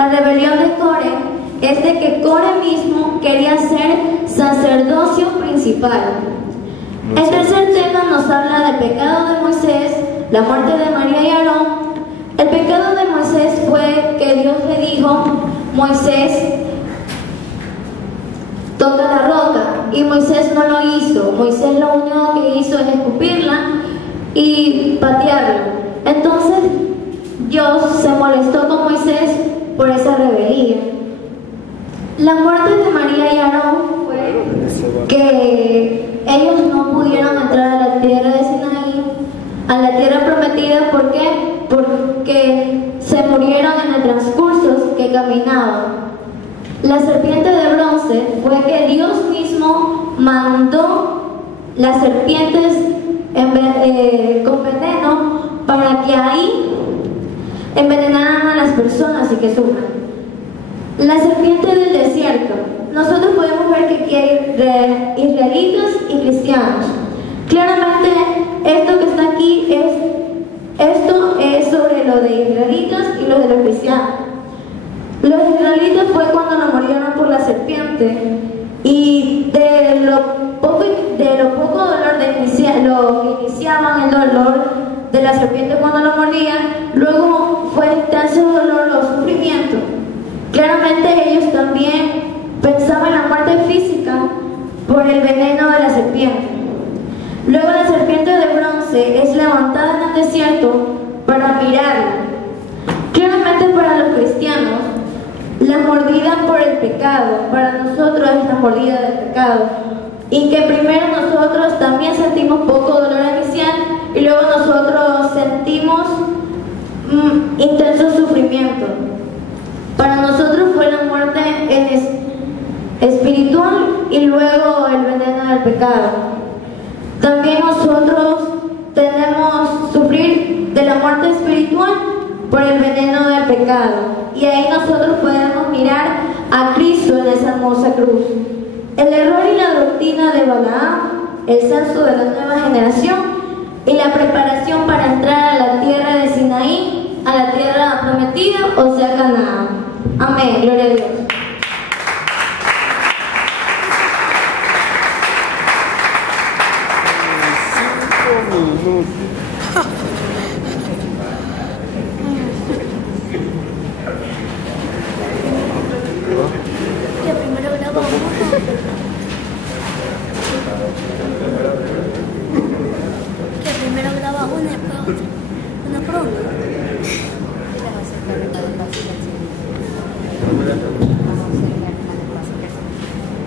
La rebelión de Core es de que Core mismo quería ser sacerdocio principal. El tercer tema nos habla del pecado de Moisés, la muerte de María y Aarón. El pecado de Moisés fue que Dios le dijo: Moisés, toca la roca, y Moisés no lo hizo. Moisés lo único que hizo es escupirla y patearlo. Entonces Dios se molestó con Moisés por esa rebeldía. La muerte de María y Aarón fue que ellos no pudieron entrar a la tierra de Sinaí, a la tierra prometida. ¿Por qué? Porque se murieron en el transcurso que caminaban. La serpiente de bronce fue que Dios mismo mandó las serpientes con veneno para que ahí envenenaran a las personas y que sufran. La serpiente del desierto. Nosotros podemos ver que aquí hay israelitas y cristianos. Claramente esto que está aquí es sobre lo de israelitas y lo de los cristianos. Los israelitas fue cuando lo murieron por la serpiente, y de lo poco dolor lo que iniciaban el dolor de la serpiente cuando lo mordían, luego fue intenso dolor o sufrimiento. Claramente ellos también pensaban en la muerte física por el veneno de la serpiente. Luego la serpiente de bronce es levantada en el desierto para mirarla. Claramente para los cristianos, la mordida por el pecado, para nosotros es la mordida del pecado, y que primero nosotros también sentimos poco dolor inicial y luego nosotros sentimos intenso sufrimiento. Para nosotros fue la muerte espiritual y luego el veneno del pecado. También nosotros tenemos sufrir de la muerte espiritual por el veneno del pecado, y ahí nosotros podemos mirar a Cristo en esa hermosa cruz. El error y la doctrina de Balaam, el censo de la nueva generación y la preparación para entrar a la tierra de Sinaí, a la tierra prometida, o sea, Canaán. Amén, gloria a Dios. Que primero graba una y después otra. Una por una.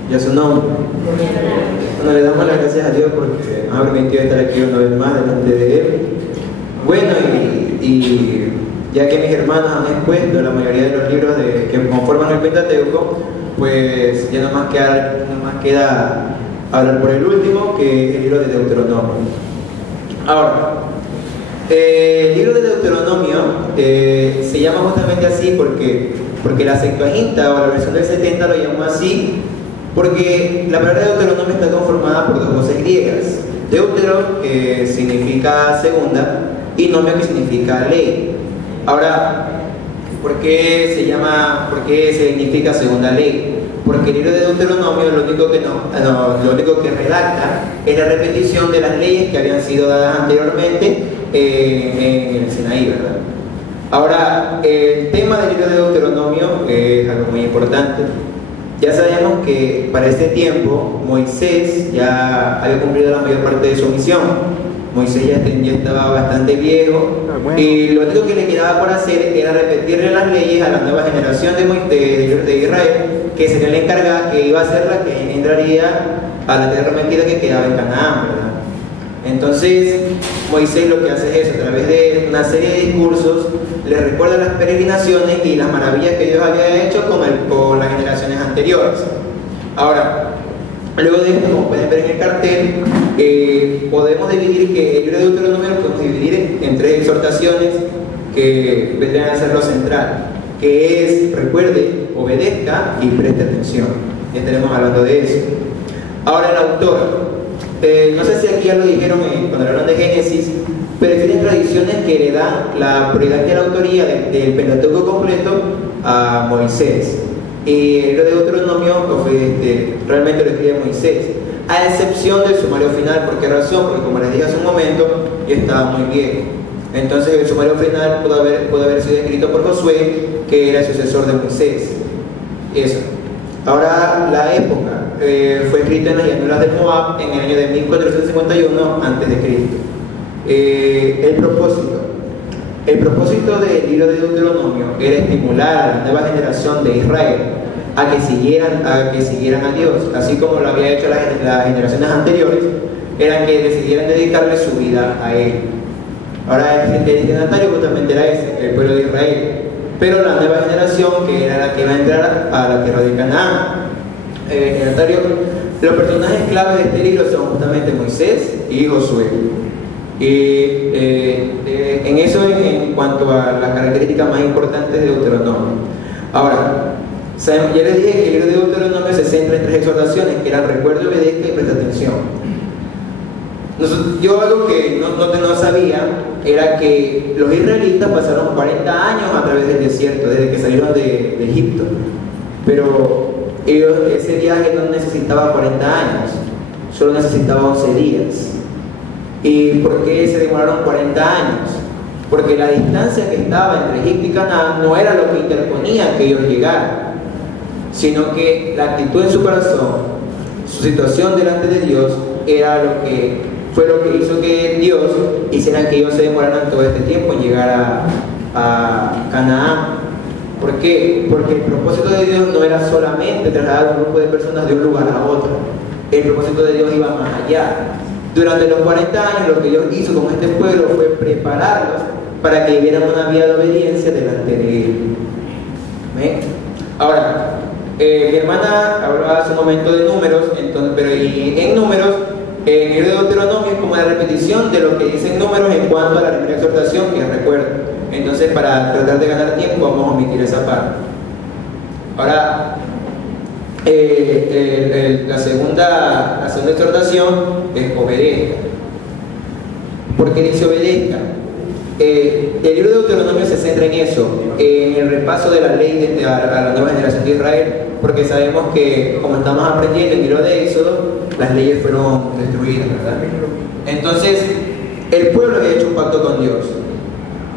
Y a su nombre. Bueno, le damos las gracias a Dios porque nos ha permitido estar aquí una vez más delante de Él. Bueno, y ya que mis hermanos han expuesto la mayoría de los libros que conforman el Pentateuco, pues ya no más queda hablar por el último, que es el libro de Deuteronomio. Ahora, el libro de Deuteronomio se llama justamente así porque la Septuaginta o la versión del 70 lo llamó así porque la palabra Deuteronomio está conformada por dos voces griegas: Deutero, que significa segunda, y nomio, que significa ley. Ahora, ¿por qué significa segunda ley? Porque el libro de Deuteronomio lo único que redacta es la repetición de las leyes que habían sido dadas anteriormente en el Sinaí, ¿verdad? Ahora, el tema del libro de Deuteronomio es algo muy importante. Ya sabemos que para este tiempo Moisés ya había cumplido la mayor parte de su misión. Moisés ya estaba bastante viejo, y lo único que le quedaba por hacer era repetirle las leyes a la nueva generación de Israel, que sería la encargada, que iba a ser la que entraría a la tierra prometida que quedaba en Canaán, ¿verdad? Entonces Moisés lo que hace es, a través de una serie de discursos, le recuerda las peregrinaciones y las maravillas que Dios había hecho con las generaciones anteriores. Ahora, luego de esto, como pueden ver en el cartel, podemos dividir que el libro de Deuteronomio lo podemos dividir en tres exhortaciones que vendrían a ser lo central, que es: recuerde, obedezca y preste atención. Ya estaremos hablando de eso. Ahora, el autor, no sé si aquí ya lo dijeron cuando hablaron de Génesis, pero existen tradiciones que le dan la prioridad de la autoría del Pentateuco completo a Moisés. Y el libro de Deuteronomio realmente lo escribe Moisés, a excepción del sumario final. ¿Por qué razón? Porque como les dije hace un momento, yo estaba muy viejo. Entonces el sumario final pudo haber sido escrito por Josué, que era el sucesor de Moisés. Eso. Ahora, la época fue escrita en las llanuras de Moab en el año de 1451 a.C. El propósito del libro de Deuteronomio era estimular a la nueva generación de Israel a que siguieran a Dios, así como lo había hecho las generaciones anteriores, eran que decidieran dedicarle su vida a Él. Ahora el destinatario justamente era ese, el pueblo de Israel, pero la nueva generación, que era la que iba a entrar a la tierra de Canaán. Los personajes clave de este libro son justamente Moisés y Josué. Y en eso, en cuanto a las características más importantes de Deuteronomio. Ahora, ya les dije que el libro de Deuteronomio se centra en 3 exhortaciones, que eran recuerda, obedezca y presta atención. Yo algo que no sabía era que los israelitas pasaron 40 años a través del desierto, desde que salieron de Egipto. Pero ese viaje no necesitaba 40 años, solo necesitaba 11 días. ¿Y por qué se demoraron 40 años? Porque la distancia que estaba entre Egipto y Canaán no era lo que interponía que ellos llegaran, sino que la actitud en su corazón, su situación delante de Dios, fue lo que hizo que Dios hiciera que ellos se demoraran todo este tiempo en llegar a Canaán. ¿Por qué? Porque el propósito de Dios no era solamente trasladar a un grupo de personas de un lugar a otro. El propósito de Dios iba más allá. Durante los 40 años lo que Dios hizo con este pueblo fue prepararlos para que vivieran una vida de obediencia delante de Él. ¿Ven? Ahora, mi hermana hablaba hace un momento de números, y en números, el libro de Deuteronomio es como la repetición de lo que dicen números en cuanto a la primera exhortación, que es recuerdo. Entonces, para tratar de ganar tiempo, vamos a omitir esa parte. Ahora, la segunda exhortación es obedezca. ¿Por qué dice obedezca? El libro de Deuteronomio se centra en eso, en el repaso de la ley a la nueva generación de Israel, porque sabemos que, como estamos aprendiendo en el libro de Éxodo, las leyes fueron destruidas, ¿verdad? Entonces, el pueblo había hecho un pacto con Dios,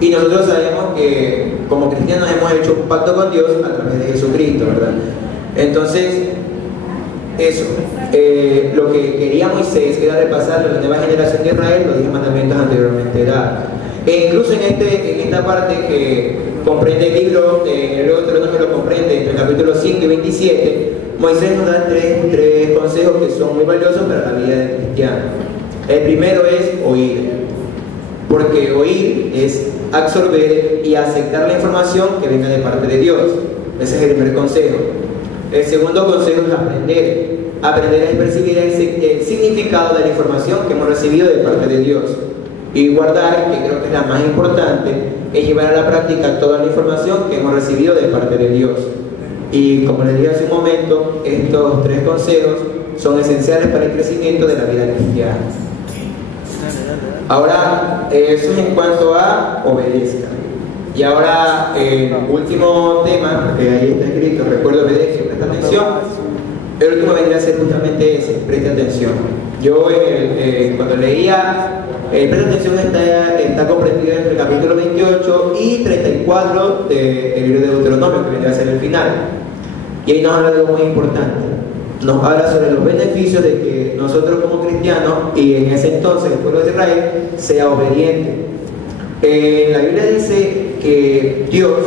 y nosotros sabemos que como cristianos hemos hecho un pacto con Dios a través de Jesucristo, ¿verdad? Entonces, eso, lo que quería Moisés era repasar a la nueva generación de Israel los 10 mandamientos anteriormente dados. E incluso en esta parte que comprende el libro de Deuteronomio, lo comprende entre el capítulo 5 y 27, Moisés nos da tres consejos que son muy valiosos para la vida del cristiano. El primero es oír, porque oír es absorber y aceptar la información que venga de parte de Dios. Ese es el primer consejo. El segundo consejo es aprender. Aprender a percibir el significado de la información que hemos recibido de parte de Dios. Y guardar, que creo que es la más importante, es llevar a la práctica toda la información que hemos recibido de parte de Dios. Y como les dije hace un momento, estos 3 consejos son esenciales para el crecimiento de la vida cristiana. Ahora, eso es en cuanto a obedezca. Y ahora, el último tema, que ahí está escrito, recuerda, obedezca y presta atención. El último vendría a ser justamente ese, preste atención. Yo cuando leía, presta atención está comprendido entre el capítulo 28 y 34 del libro de Deuteronomio, que vendría a ser el final. Y ahí nos habla de algo muy importante. Nos habla sobre los beneficios de que nosotros como cristianos, y en ese entonces el pueblo de Israel, sea obediente. La Biblia dice que Dios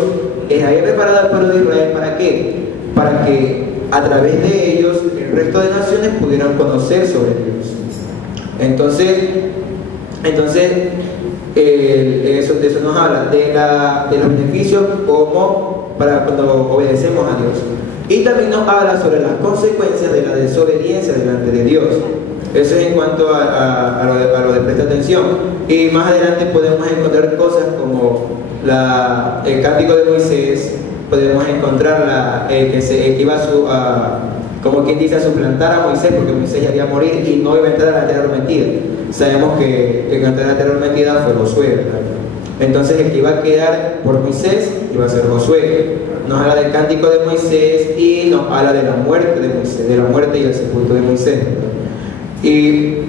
había preparado al pueblo de Israel ¿para qué? Para que a través de ellos el resto de naciones pudieran conocer sobre Dios. Entonces de eso nos habla, de los beneficios como para cuando obedecemos a Dios. Y también nos habla sobre las consecuencias de la desobediencia delante de Dios. Eso es en cuanto a lo de prestar atención. Y más adelante podemos encontrar cosas como el cántico de Moisés. Podemos encontrar que iba como quien dice, a suplantar a Moisés, porque Moisés ya iba a morir y no iba a entrar a la tierra prometida. Sabemos que el que entró a la tierra prometida fue Josué, ¿verdad? Entonces el que iba a quedar por Moisés iba a ser Josué. nos habla del cántico de Moisés y nos habla de la muerte de Moisés, de la muerte y el sepulcro de Moisés. Y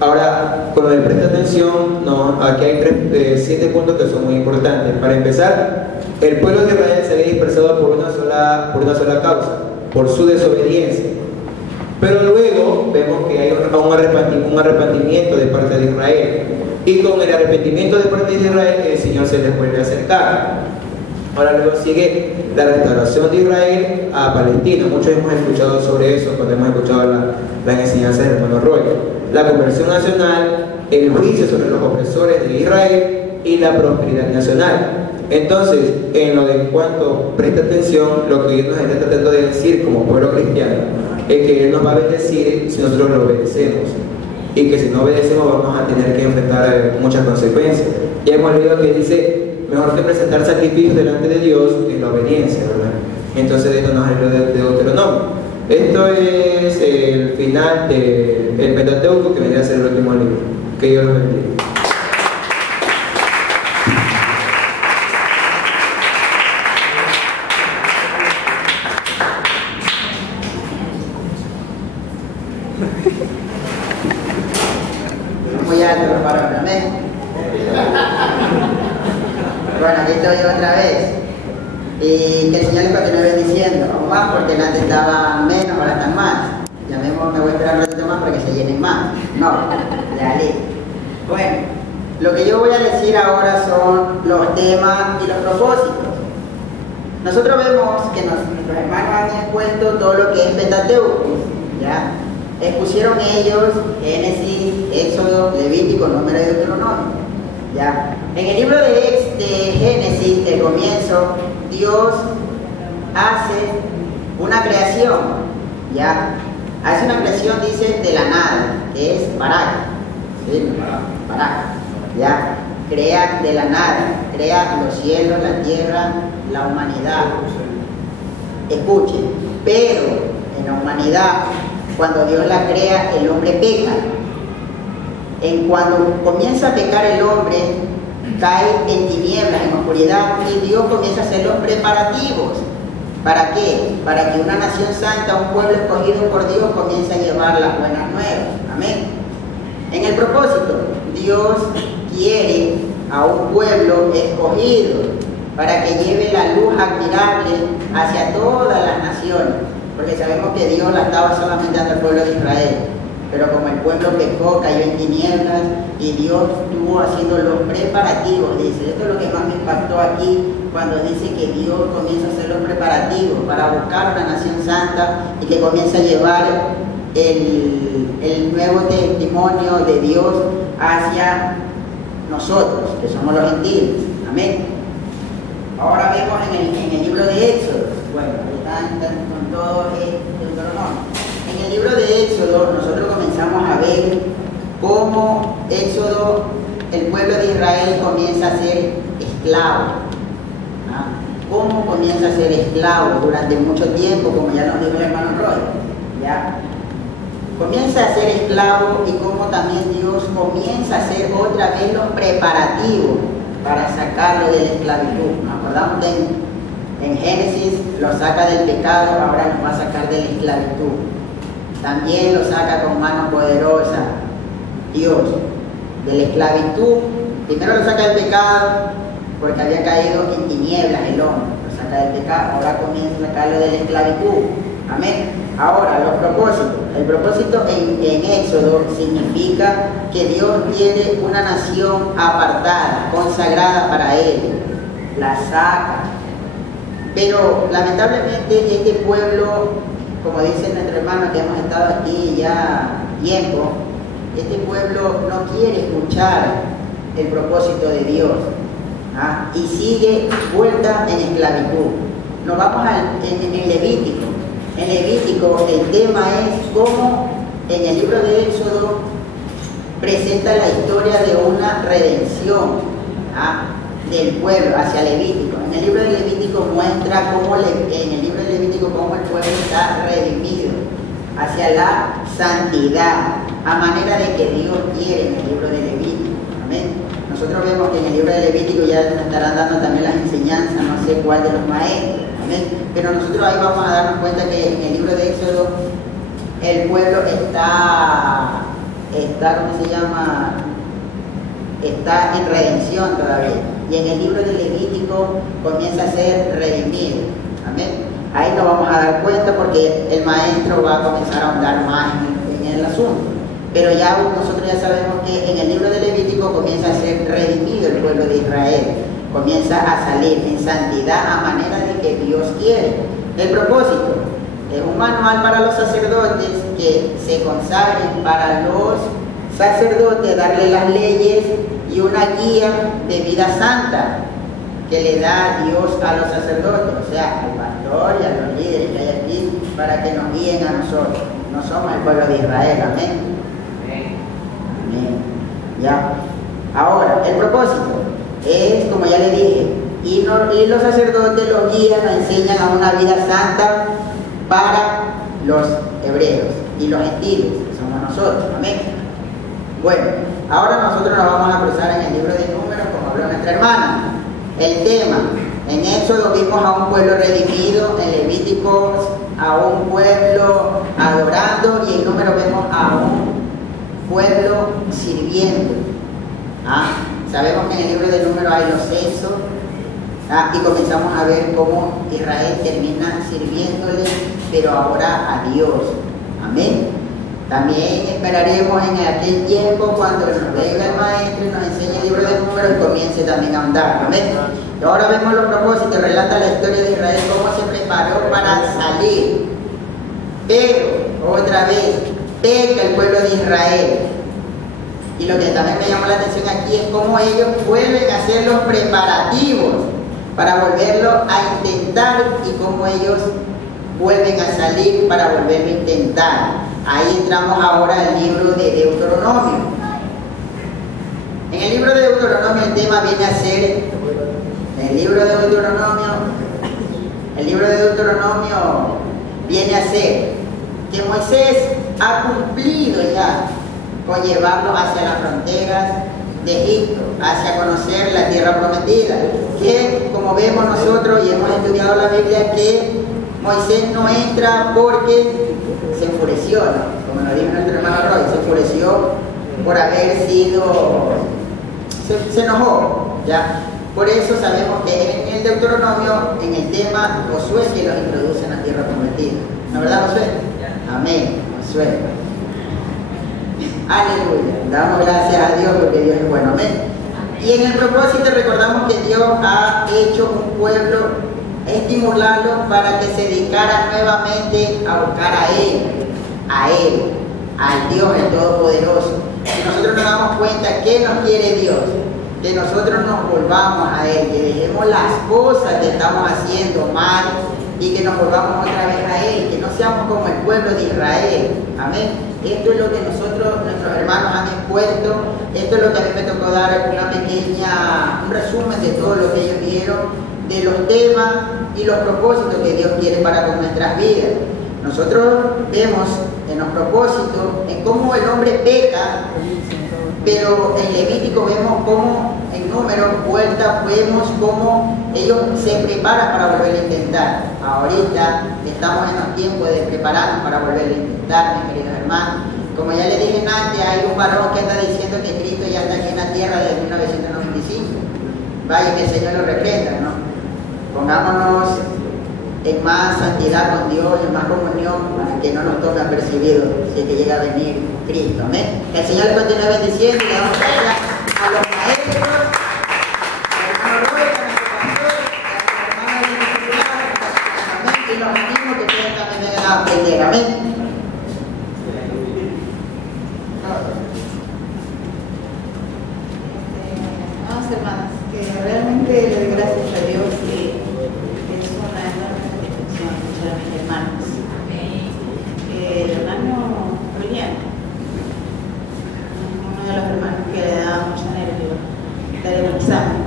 ahora, cuando le presta atención, aquí hay 7 puntos que son muy importantes. Para empezar, el pueblo de Israel se había dispersado por una sola causa, por su desobediencia. Pero luego vemos que hay un arrepentimiento de parte de Israel. Y con el arrepentimiento de parte de Israel, el Señor se les vuelve a acercar. Ahora luego sigue la restauración de Israel a Palestina. Muchos hemos escuchado sobre eso cuando hemos escuchado las enseñanzas del hermano Roy. La conversión nacional, el juicio sobre los opresores de Israel y la prosperidad nacional. Entonces, en cuanto presta atención, lo que Dios nos está tratando de decir como pueblo cristiano es que Él nos va a bendecir si nosotros lo obedecemos. Y que si no obedecemos vamos a tener que enfrentar muchas consecuencias. Ya hemos leído que dice, mejor que presentar sacrificios delante de Dios es la obediencia, ¿verdad? Entonces esto nos habla de Deuteronomio. Esto es el final del Pentateuco, que vendría a ser el último libro. Que Dios los bendiga. Muy alto los varones, amén. Bueno, aquí estoy otra vez. Y que el Señor les continúe bendiciendo. Aún más porque antes estaban menos, ahora están más. Me voy a esperar un ratito más para que se llenen más. No, ya listo. Bueno, lo que yo voy a decir ahora son los temas y los propósitos. Nosotros vemos que nuestros hermanos han expuesto todo lo que es Pentateuco, ¿ya? Expusieron ellos Génesis, Éxodo, Levítico, Número y Deuteronomio, ¿ya? En el libro de Génesis, el comienzo, Dios hace una creación, ¿ya? Hace una creación, dice, de la nada, que es Barak, ¿sí? Barak, ¿ya? Crea de la nada, crea los cielos, la tierra, la humanidad. Escuchen, pero en la humanidad, cuando Dios la crea, el hombre peca. Cuando comienza a pecar el hombre, cae en tinieblas, en oscuridad, y Dios comienza a hacer los preparativos. ¿Para qué? Para que una nación santa, un pueblo escogido por Dios, comience a llevar las buenas nuevas. Amén. En el propósito, Dios quiere a un pueblo escogido para que lleve la luz admirable hacia todas las naciones, porque sabemos que Dios la estaba solamente dando al pueblo de Israel, pero como el pueblo pecó, cayó en tinieblas y Dios estuvo haciendo los preparativos, dice. Esto es lo que más me impactó aquí, cuando dice que Dios comienza a hacer los preparativos para buscar una nación santa y que comienza a llevar el nuevo testimonio de Dios hacia nosotros, que somos los gentiles. Amén. Ahora vemos en el libro de Éxodo, bueno, están con todo Deuteronomio. En el libro de Éxodo nosotros comenzamos a ver cómo Éxodo, el pueblo de Israel comienza a ser esclavo. ¿Ah? Cómo comienza a ser esclavo durante mucho tiempo, como ya nos dijo el hermano Roy. ¿Ya? Comienza a ser esclavo y cómo también Dios comienza a hacer otra vez los preparativos para sacarlo de la esclavitud. Nos acordamos que en Génesis lo saca del pecado, ahora nos va a sacar de la esclavitud. También lo saca con mano poderosa, Dios, de la esclavitud. Primero lo saca del pecado, porque había caído en tinieblas el hombre, lo saca del pecado, ahora comienza a sacarlo de la esclavitud. Amén. Ahora, los propósitos. El propósito en Éxodo significa que Dios tiene una nación apartada, consagrada para Él. La saca. Pero lamentablemente este pueblo, como dice nuestro hermano que hemos estado aquí ya tiempo, este pueblo no quiere escuchar el propósito de Dios. ¿Ah? Y sigue vuelta en esclavitud. Nos vamos en Levítico. En Levítico el tema es cómo en el libro de Éxodo presenta la historia de una redención del pueblo hacia Levítico. En el libro de Levítico muestra cómo el pueblo está redimido hacia la santidad, a manera de que Dios quiere en el libro de Levítico. Amén. Nosotros vemos que en el libro de Levítico ya nos estarán dando también las enseñanzas, no sé cuál de los maestros. Amén. Pero nosotros ahí vamos a darnos cuenta que en el libro de Éxodo el pueblo está ¿cómo se llama? Está en redención todavía. Y en el libro de Levítico comienza a ser redimido. Amén. Ahí nos vamos a dar cuenta porque el maestro va a comenzar a ahondar más en el asunto. Pero ya nosotros ya sabemos que en el libro de Levítico comienza a ser redimido el pueblo de Israel. Comienza a salir en santidad a manera de que Dios quiere. El propósito es un manual para los sacerdotes que se consagren para los sacerdotes, darle las leyes y una guía de vida santa que le da Dios a los sacerdotes, o sea, al pastor y a los líderes que hay aquí, para que nos guíen a nosotros. No somos el pueblo de Israel, amén. Amén. Ya. Ahora, el propósito es, como ya le dije, y los sacerdotes los guían, nos enseñan a una vida santa para los hebreos y los gentiles, que somos nosotros, amén. Bueno, ahora nosotros nos vamos a cruzar en el libro de Números, como habló nuestra hermana. El tema, en Éxodo vimos a un pueblo redimido, en Levítico a un pueblo adorando y en Números vemos a un pueblo sirviendo. Sabemos que en el libro de Números hay los censos y comenzamos a ver cómo Israel termina sirviéndole, pero ahora a Dios. Amén. También esperaremos en aquel tiempo cuando nos venga el maestro y nos enseñe el libro de Números y comience también a andar. Amén. Y ahora vemos los propósitos, relata la historia de Israel, cómo se preparó para salir. Pero, otra vez, peca el pueblo de Israel. Y lo que también me llamó la atención aquí es cómo ellos vuelven a hacer los preparativos para volverlo a intentar y cómo ellos vuelven a salir para volverlo a intentar. Ahí entramos ahora al libro de Deuteronomio. En el libro de Deuteronomio el tema viene a ser, el libro de Deuteronomio viene a ser que Moisés ha cumplido ya con llevarlo hacia las fronteras de Egipto, hacia conocer la tierra prometida, que como vemos nosotros y hemos estudiado la Biblia, que Moisés no entra porque se enfureció, ¿no? Como lo dijo nuestro hermano Roy, se enfureció por haber sido, se enojó, ¿ya? Por eso sabemos que en el Deuteronomio, en el tema, Josué que los introduce en la tierra prometida. ¿No es verdad, Josué? Amén, Josué. Aleluya. Damos gracias a Dios porque Dios es bueno, amén. Y en el propósito recordamos que Dios ha hecho un pueblo, estimularlo para que se dedicara nuevamente a buscar a Él, al Dios el Todopoderoso. Y nosotros nos damos cuenta que nos quiere Dios, que nosotros nos volvamos a Él, que dejemos las cosas que estamos haciendo mal y que nos volvamos otra vez a Él, que no seamos como el pueblo de Israel. Amén. Esto es lo que nuestros hermanos han expuesto, esto es lo que a mí me tocó dar un resumen de todo lo que ellos vieron, de los temas y los propósitos que Dios quiere para con nuestras vidas. Nosotros vemos en los propósitos, en cómo el hombre peca, pero en Levítico vemos cómo, en Números, vemos cómo ellos se preparan para volver a intentar. Ahorita estamos en los tiempos de prepararnos para volver a intentar, mis queridos hermanos. Como ya les dije antes, hay un varón que anda diciendo que Cristo ya está aquí en la tierra desde 1995. Vaya que el Señor lo reprenda, ¿no? Pongámonos en más santidad con Dios, en más comunión, para que no nos tome apercibidos si es que llega a venir Cristo. Amén. Que el Señor le continúe bendiciendo y le damos gracias a los maestros, al hermano Roy, a nuestro pastor, a nuestra hermana de discipulado, amén, y los animo que ustedes también vengan a aprender. Amén. Vamos, hermanas, que realmente le doy gracias a Dios y es una enorme satisfacción escuchar a mis hermanos. El hermano Julián, uno de los hermanos que le daba mucho nervio dar el examen,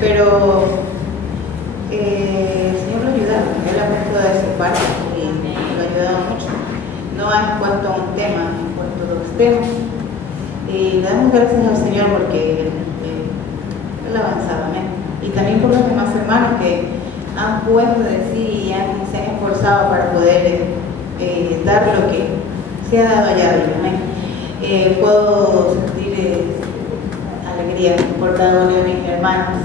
pero el Señor lo ayudaba, Él ha puesto de su parte y lo ha ayudado mucho. No ha expuesto un tema, ha expuesto dos temas. Y le damos gracias al Señor porque Él avanzaba, amén. Y también por los demás hermanos que han puesto de sí y se han esforzado para poder dar lo que se ha dado allá arriba. Amén. Puedo sentir alegría por cada uno de mis hermanos.